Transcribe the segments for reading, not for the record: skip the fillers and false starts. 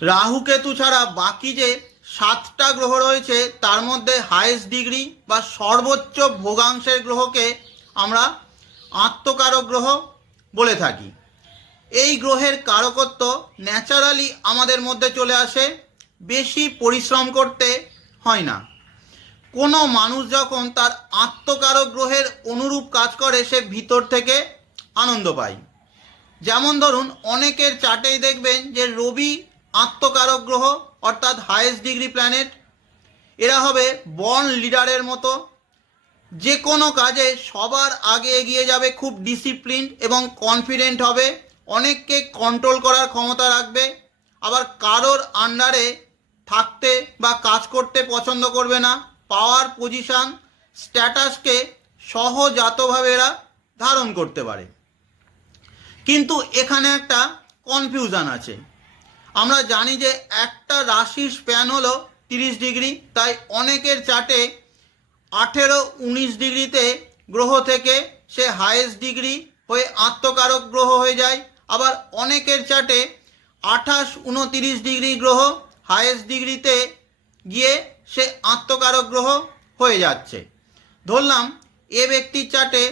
রাহু কেতু ছাড়া বাকি যে 7টা গ্রহ রয়েছে তার মধ্যে হাইয়েস্ট ডিগ্রি বা সর্বোচ্চ ভোগাংশের গ্রহকে আমরা আত্মকারক গ্রহ বলে থাকি। এই গ্রহের কারকত্ব ন্যাচারালি আমাদের মধ্যে চলে আসে, বেশি পরিশ্রম করতে হয় না। কোনো মানুষ যখন তার আত্মকারক গ্রহের অনুরূপ কাজ করে সে ভিতর থেকে আনন্দ পায়। যেমন ধরুন, অনেকের চার্টেই দেখবেন যে রবি আত্মকারক গ্রহ অর্থাৎ হাইয়েস্ট ডিগ্রি প্ল্যানেট। এরা হবে বর্ন লিডারের মতো, যে কোনো কাজে সবার আগে এগিয়ে যাবে, খুব ডিসিপ্লিন এবং কনফিডেন্ট হবে, অনেককে কন্ট্রোল করার ক্ষমতা রাখবে, আবার কারোর আন্ডারে থাকতে বা কাজ করতে পছন্দ করবে না। পাওয়ার পজিশান স্ট্যাটাসকে সহজাতভাবে এরা ধারণ করতে পারে। কিন্তু এখানে একটা কনফিউশন আছে। আমরা জানি যে একটা রাশির স্প্যান হলো 30 ডিগ্রি, তাই অনেকের চার্টে 18-19 ডিগ্রিতে গ্রহ থেকে সে হাইয়েস্ট ডিগ্রি হয়ে আত্মকারক গ্রহ হয়ে যায়। আবার অনেকের চার্টে 28-29 ডিগ্রি গ্রহ হাইয়েস্ট ডিগ্রিতে গিয়ে সে আত্মকারক গ্রহ হয়ে যাচ্ছে। ধরলাম এ ব্যক্তির চার্টে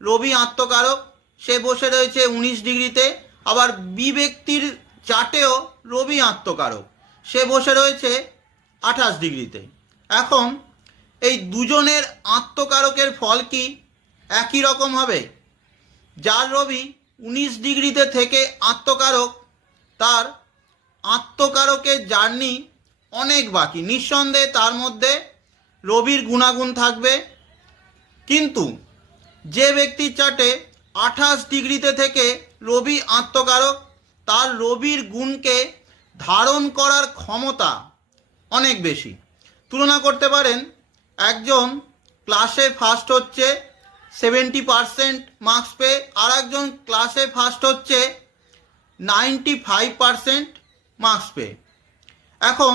রবি আত্মকারক, সে বসে রয়েছে 19 ডিগ্রিতে। আবার বি ব্যক্তির চার্টেও রবি আত্মকারক, সে বসে রয়েছে 28 ডিগ্রিতে। এখন এই দুজনের আত্মকারকের ফল কি একই রকম হবে? যার রবি 19 ডিগ্রিতে থেকে আত্মকারক, তার আত্মকারকের জার্নি অনেক বাকি। নিঃসন্দেহে তার মধ্যে রবির গুণাগুণ থাকবে। কিন্তু যে ব্যক্তির চার্টে 28 ডিগ্রিতে থেকে রবি আত্মকারক, তার রবির গুণকে ধারণ করার ক্ষমতা অনেক বেশি। তুলনা করতে পারেন, একজন ক্লাসে ফার্স্ট হচ্ছে 70% মার্কস পেয়ে, আর একজন ক্লাসে ফার্স্ট হচ্ছে 95% মার্কস পেয়ে। এখন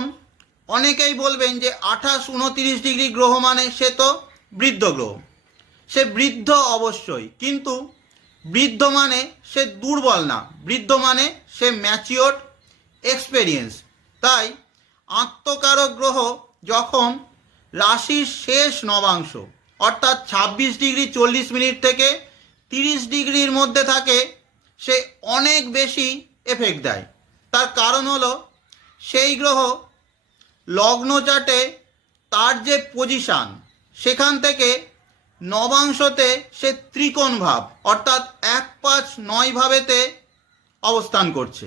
অনেকেই বলবেন যে 28-29 ডিগ্রি গ্রহ মানে সে তো বৃদ্ধ গ্রহ। সে বৃদ্ধ অবশ্যই, কিন্তু বৃদ্ধ মানে সে দুর্বল না, বৃদ্ধ মানে সে ম্যাচিওর, এক্সপেরিয়েন্স। তাই আত্মকারক গ্রহ যখন রাশির শেষ নবাংশ অর্থাৎ 26 ডিগ্রি 40 মিনিট থেকে 30 ডিগ্রির মধ্যে থাকে, সে অনেক বেশি এফেক্ট দেয়। তার কারণ হলো সেই গ্রহ লগ্ন চার্টে তার যে পজিশান, সেখান থেকে নবাংশতে সে ত্রিকোণ ভাব অর্থাৎ 1-5-9 ভাবেতে অবস্থান করছে।